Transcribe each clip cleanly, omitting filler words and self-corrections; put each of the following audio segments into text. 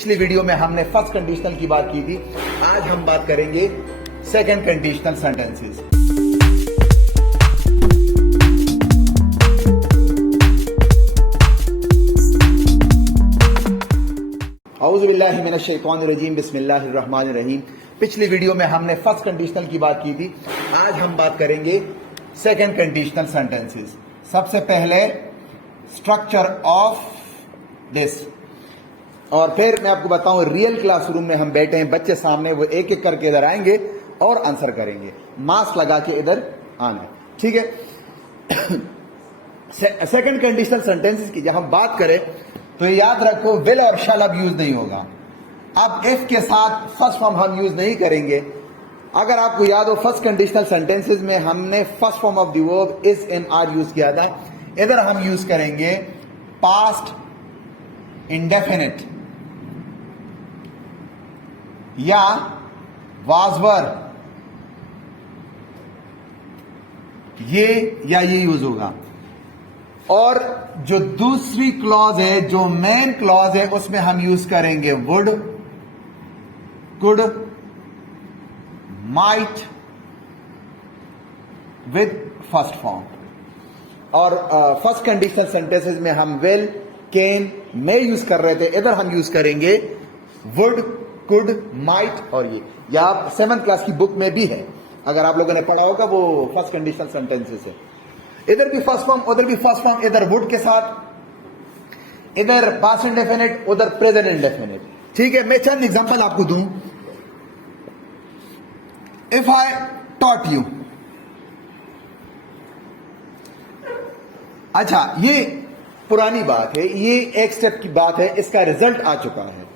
पिछली वीडियो में हमने फर्स्ट कंडीशनल की बात की थी। आज हम बात करेंगे सेकंड कंडीशनल सेंटेंसेस। औज़ु बिल्लाहि मिनश शैतानिर रजीम, बिस्मिल्लाहिर रहमानिर रहीम। पिछली वीडियो में हमने फर्स्ट कंडीशनल की बात की थी। आज हम बात करेंगे सेकंड कंडीशनल सेंटेंसेस। सबसे पहले स्ट्रक्चर ऑफ दिस, और फिर मैं आपको बताऊं रियल क्लासरूम में हम बैठे हैं, बच्चे सामने, वो एक एक करके इधर आएंगे और आंसर करेंगे। मास्क लगा के इधर आना, ठीक है। सेकंड कंडीशनल सेंटेंसेस की जब हम बात करें तो याद रखो विल और शैल अब यूज नहीं होगा। अब इफ के साथ फर्स्ट फॉर्म हम यूज नहीं करेंगे। अगर आपको याद हो फर्स्ट कंडीशनल सेंटेंसेस में हमने first form of the verb is in are use किया था। इधर हम यूज करेंगे पास्ट इंडेफिनिट या वाजवर, ये या ये यूज होगा। और जो दूसरी क्लॉज है, जो मेन क्लॉज है, उसमें हम यूज करेंगे would, could, might with first form. और फर्स्ट कंडीशनल सेंटेंसेस में हम विल, कैन, मे यूज कर रहे थे। इधर हम यूज करेंगे वुड, कुड, माइट और ये। या 7th क्लास की बुक में भी है, अगर आप लोगों ने पढ़ा होगा, वो फर्स्ट कंडीशनल सेंटेंसेस है। इधर भी फर्स्ट फॉर्म, उधर भी फर्स्ट फॉर्म, इधर वुड के साथ, इधर पास्ट इंडेफिनिट, उधर प्रेजेंट इंडेफिनिट, ठीक है। मैं चंद एग्जांपल आपको दूं। इफ आई टॉट यू, अच्छा ये पुरानी बात है, ये एक स्टेप की बात है, इसका रिजल्ट आ चुका है।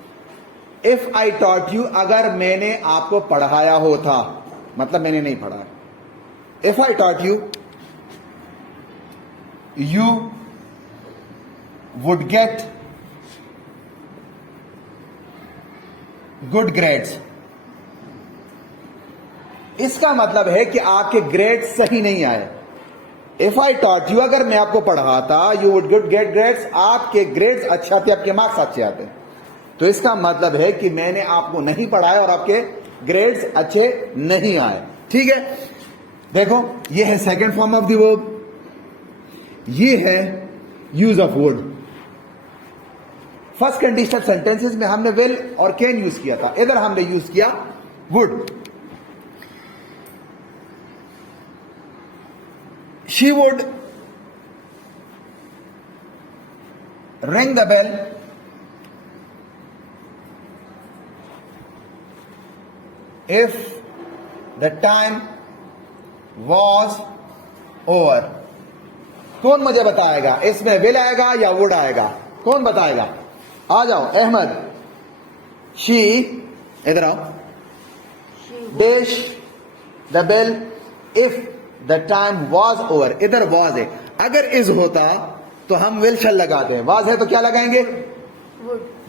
इफ आई टॉट यू, अगर मैंने आपको पढ़ाया होता, मतलब मैंने नहीं पढ़ा। If I taught you, you would get good grades। इसका मतलब है कि आपके ग्रेड सही नहीं आए। इफ आई टॉट यू, अगर मैं आपको पढ़ाता, यू वुड गेट ग्रेड्स, आपके ग्रेड्स अच्छे आते, आपके मार्क्स अच्छे आते। तो इसका मतलब है कि मैंने आपको नहीं पढ़ाया और आपके ग्रेड्स अच्छे नहीं आए, ठीक है। देखो ये है second form of the verb, ये है use of would. First conditional sentences में हमने विल और कैन यूज किया था, इधर हमने यूज किया wood. She would ring the bell if the time was over. कौन मुझे बताएगा इसमें विल आएगा या वुड आएगा? कौन बताएगा? आ जाओ अहमद। शी, इधर आओ। Dash the bell if the time was over. इधर वॉज है, अगर इज होता तो हम विल शैल लगाते हैं। वॉज है तो क्या लगाएंगे?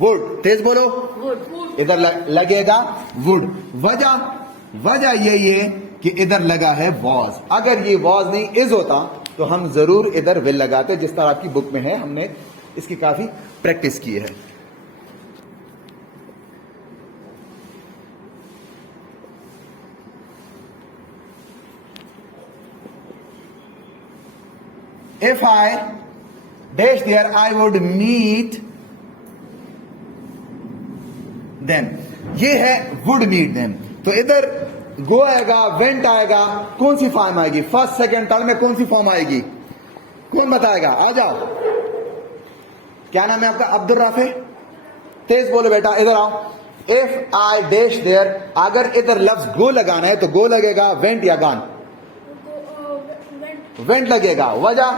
वुड। तेज बोलो। वुड। इधर लगेगा वुड। वजह यही है कि इधर लगा है वॉज। अगर ये वॉज नहीं इज होता तो हम जरूर इधर विल लगाते, जिस तरह आपकी बुक में है। हमने इसकी काफी प्रैक्टिस की है। If I dash there, I would meet them. ये है वुड मीट देम। तो इधर गो आएगा, वेंट आएगा, कौन सी फॉर्म आएगी? फर्स्ट, सेकंड, थर्ड में कौन सी फॉर्म आएगी? कौन बताएगा? आ जाओ। क्या नाम है आपका? अब्दुल राफे। तेज बोलो बेटा, इधर आओ। इफ आई डैश देयर, अगर इधर लफ्ज गो लगाना है तो गो लगेगा, वेंट या गॉन? वेंट लगेगा। वजह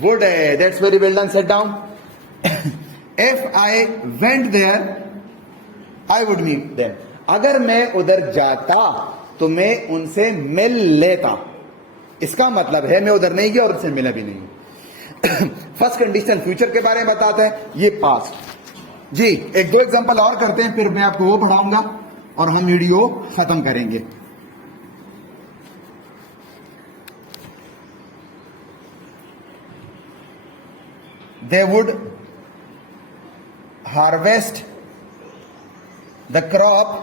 वुड है। That's very well done, set down. If I went there I would meet them. अगर मैं उधर जाता तो मैं उनसे मिल लेता। इसका मतलब है मैं उधर नहीं गया और उनसे मिला भी नहीं। फर्स्ट कंडीशन फ्यूचर के बारे में बताता है, ये पास्ट। जी एक दो एग्जांपल और करते हैं, फिर मैं आपको वो पढ़ाऊंगा और हम वीडियो खत्म करेंगे। they would harvest the crop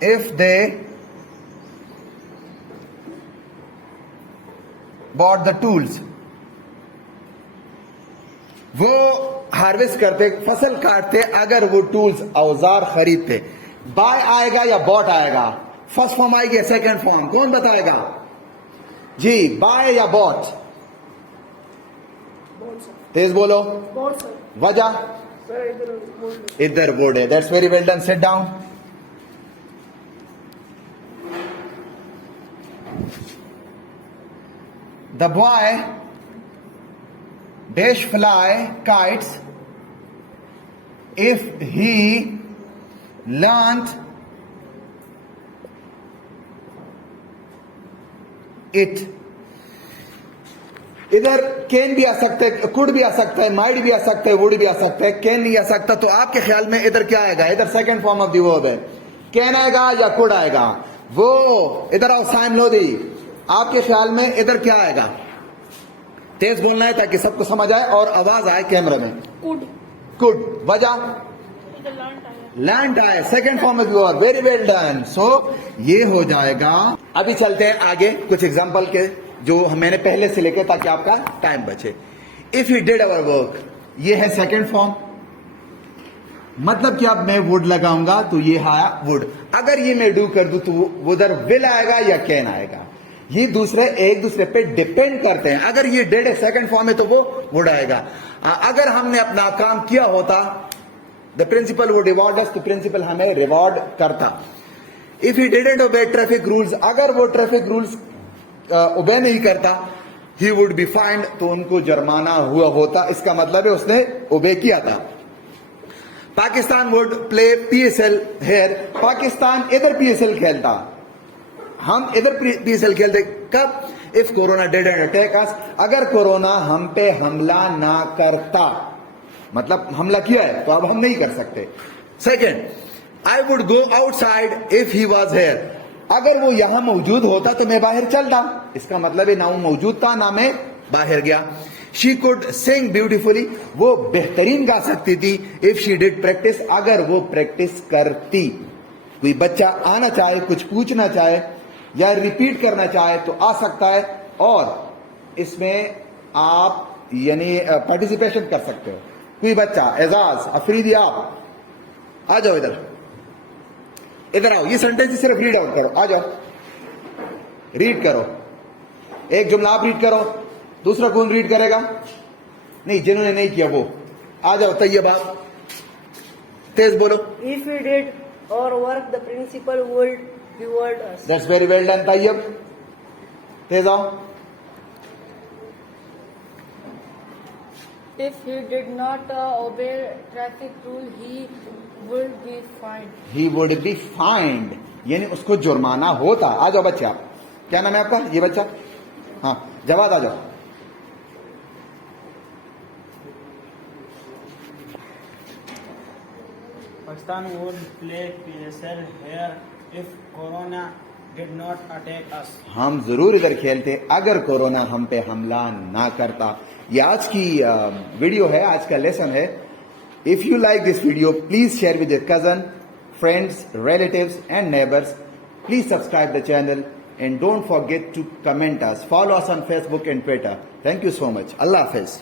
if they bought the tools. वो हार्वेस्ट करते, फसल काटते अगर वो टूल्स औजार खरीदते. बाय आएगा या बॉट आएगा? फर्स्ट फॉर्म आएगी, सेकंड फॉर्म कौन बताएगा जी? बाय या बॉट? तेज बोलो. वजह इधर बोर्ड है. That's very well done. Sit down. The boy dash fly kites if he learnt it. इधर कैन भी आ सकता है, कुड भी आ सकता है, माइड भी आ सकता है, वुड भी आ सकता है. कैन नहीं आ सकता, तो आपके ख्याल में इधर क्या आएगा? इधर second form of the verb है. कैन आएगा या कुड आएगा? वो इधर आओ साइम लोधी, आपके ख्याल में इधर क्या आएगा? तेज बोलना है ताकि सबको समझ आए और आवाज आए कैमरे में. कुड. कुड. वजह लैंड आए, second form of verb. Very well done. So ये हो जाएगा. अभी चलते हैं आगे कुछ एग्जांपल के जो मैंने पहले से लेके, ताकि आपका टाइम बचे. If you did our work, ये है सेकंड फॉर्म. मतलब कि अब मैं वुड लगाऊंगा तो ये आया वुड. अगर ये मैं डू कर दूं तो उधर विल आएगा या कैन आएगा? ये दूसरे एक दूसरे पे डिपेंड करते हैं. अगर ये डेड है सेकंड फॉर्म में तो वो वुड आएगा. अगर हमने अपना काम किया होता, the principal would reward us, तो प्रिंसिपल हमें रिवॉर्ड करता. If he didn't obey traffic rules, अगर वो ट्रैफिक रूल्स ओबे नहीं करता, ही वुड बी फाइंड, तो उनको जुर्माना हुआ होता. इसका मतलब है उसने ओबे किया था. Pakistan would play PSL here. Pakistan इधर पीएसएल खेलता, हम इधर पीएसएल खेलते. कब? If corona didn't attack us, अगर कोरोना हम पे हमला ना करता. मतलब हमला किया है तो अब हम नहीं कर सकते. Second, I would go outside if he was here. अगर वो यहां मौजूद होता तो मैं बाहर चलता. इसका मतलब है ना वो मौजूद था ना मैं बाहर गया. शी कुड सिंग ब्यूटिफुली, वो बेहतरीन गा सकती थी. इफ शी डिड प्रैक्टिस, अगर वो प्रैक्टिस करती. कोई बच्चा आना चाहे, कुछ पूछना चाहे या रिपीट करना चाहे तो आ सकता है, और इसमें आप यानी पार्टिसिपेशन कर सकते हो. कोई बच्चा, एजाज, अफरीदी, आप आ जाओ इधर. इधर आओ. ये सेंटेंस सिर्फ रीड आउट करो. आ जाओ, रीड करो. एक जुमला आप रीड करो, दूसरा कौन रीड करेगा? नहीं, जिन्होंने नहीं किया वो. आ जाओ तैयब, आप तेज बोलो. If we did our work the principal would reward us. That's very well done, Tayyab. तेज आओ. If he did not obey traffic rule, he would be fined. He would be fined, यानी उसको जुर्माना होता. आ जाओ बच्चे, आप क्या नाम है आपका? ये बच्चा, हाँ जवाब. आ जाओ. Pakistan would play PSL here if corona did not attack अस. हम जरूर इधर खेलते अगर कोरोना हम पे हमला ना करता. ये आज की वीडियो है, आज का लेसन है. If you like this video, please share with your cousin, friends, relatives and neighbours. Please subscribe the channel and don't forget to comment us. Follow us on Facebook and Twitter. Thank you so much. अल्लाह हाफिज.